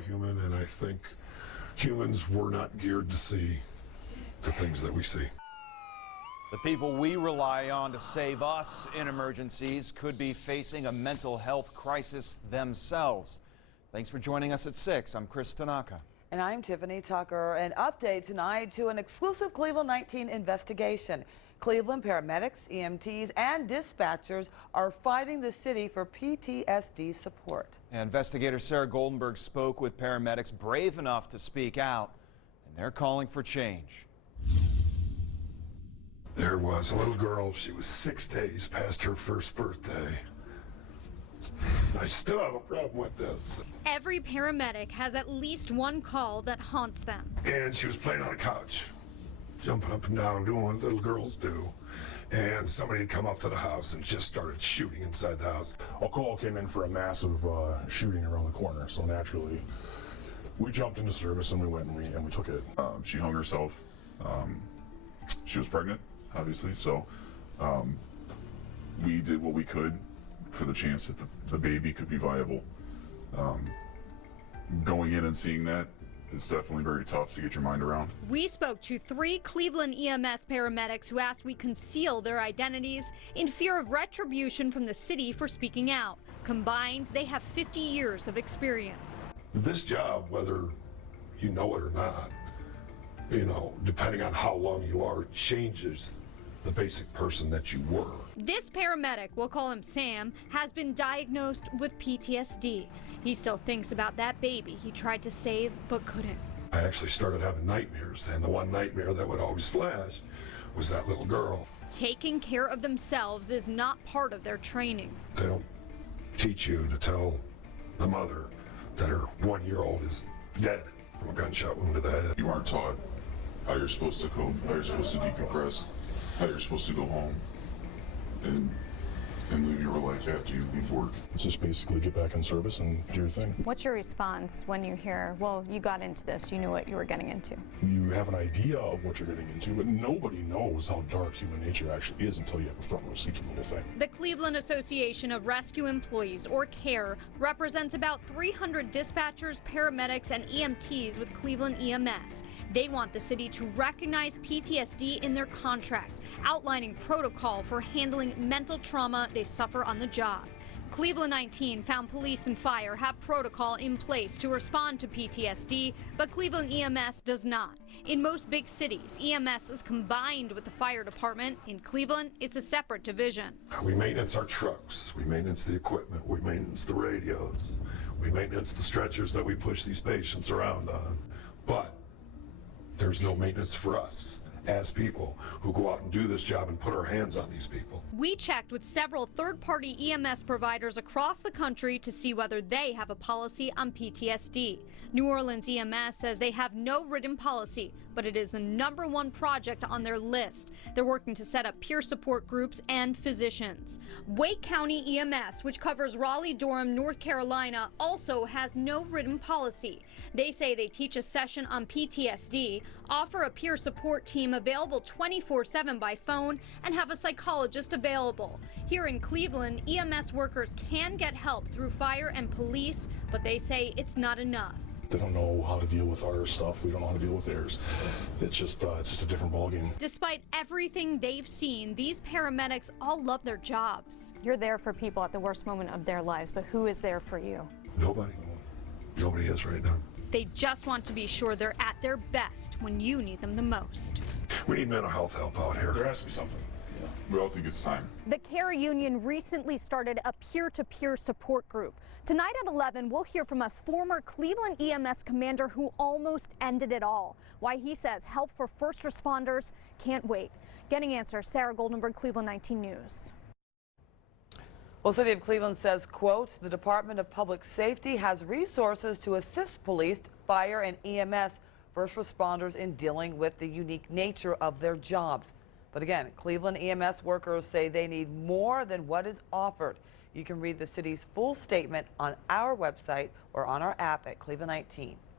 human, and I think humans were not geared to see the things that we see. The people we rely on to save us in emergencies could be facing a mental health crisis themselves. Thanks for joining us at 6. I'm Chris Tanaka. And I'm Tiffany Tucker. An update tonight to an exclusive Cleveland 19 investigation. Cleveland paramedics, EMTs, and dispatchers are fighting the city for PTSD support. Investigator Sarah Goldenberg spoke with paramedics brave enough to speak out, and they're calling for change. There was a little girl. She was 6 days past her first birthday. I still have a problem with this. Every paramedic has at least one call that haunts them. And she was playing on a couch, jumping up and down, doing what little girls do. And somebody had come up to the house and just started shooting inside the house. A call came in for a massive shooting around the corner, so naturally we jumped into service and we went and we took it. She hung herself. She was pregnant, obviously, so we did what we could for the chance that the baby could be viable. Going in and seeing that, it's definitely very tough to get your mind around. We spoke to 3 Cleveland EMS paramedics who asked we conceal their identities in fear of retribution from the city for speaking out. Combined, they have 50 years of experience. This job, whether you know it or not, depending on how long you are, changes the basic person that you were. This paramedic, we'll call him Sam, has been diagnosed with PTSD. He still thinks about that baby he tried to save but couldn't. I actually started having nightmares, and the one nightmare that would always flash was that little girl. Taking care of themselves is not part of their training. They don't teach you to tell the mother that her 1-year-old is dead from a gunshot wound to the head. You aren't taught how you're supposed to cope, how you're supposed to decompress, how you're supposed to go home and live your life after you leave work. It's just basically get back in service and do your thing. What's your response when you hear, well, you got into this, you knew what you were getting into? You have an idea of what you're getting into, but nobody knows how dark human nature actually is until you have a front row seat to the whole thing. The Cleveland Association of Rescue Employees, or CARE, represents about 300 dispatchers, paramedics, and EMTs with Cleveland EMS. They want the city to recognize PTSD in their contract, outlining protocol for handling mental trauma they suffer on the job. Cleveland 19 found police and fire have protocol in place to respond to PTSD, but Cleveland EMS does not. In most big cities, EMS is combined with the fire department. In Cleveland, it's a separate division. We maintenance our trucks, we maintenance the equipment, we maintenance the radios, we maintenance the stretchers that we push these patients around on. But there's no maintenance for us as people who go out and do this job and put our hands on these people. We checked with several third-party EMS providers across the country to see whether they have a policy on PTSD. New Orleans EMS says they have no written policy, but it is the #1 project on their list. They're working to set up peer support groups and physicians. Wake County EMS, which covers Raleigh-Durham, North Carolina, also has no written policy. They say they teach a session on PTSD, offer a peer support team available 24/7 by phone, and have a psychologist available. Here in Cleveland, EMS workers can get help through fire and police, but they say it's not enough. They don't know how to deal with our stuff. We don't know how to deal with theirs. It's just a different ballgame. Despite everything they've seen, these paramedics all love their jobs. You're there for people at the worst moment of their lives, but who is there for you? Nobody. Nobody is right now. They just want to be sure they're at their best when you need them the most. We need mental health help out here. There has to be something. We all think it's time. The CARE Union recently started a peer-to-peer support group. Tonight at 11, we'll hear from a former Cleveland EMS commander who almost ended it all. Why he says help for first responders can't wait. Getting answers, Sarah Goldenberg, Cleveland 19 News. Well, City of Cleveland says, quote, the Department of Public Safety has resources to assist police, fire, and EMS first responders in dealing with the unique nature of their jobs. But again, Cleveland EMS workers say they need more than what is offered. You can read the city's full statement on our website or on our app at Cleveland 19.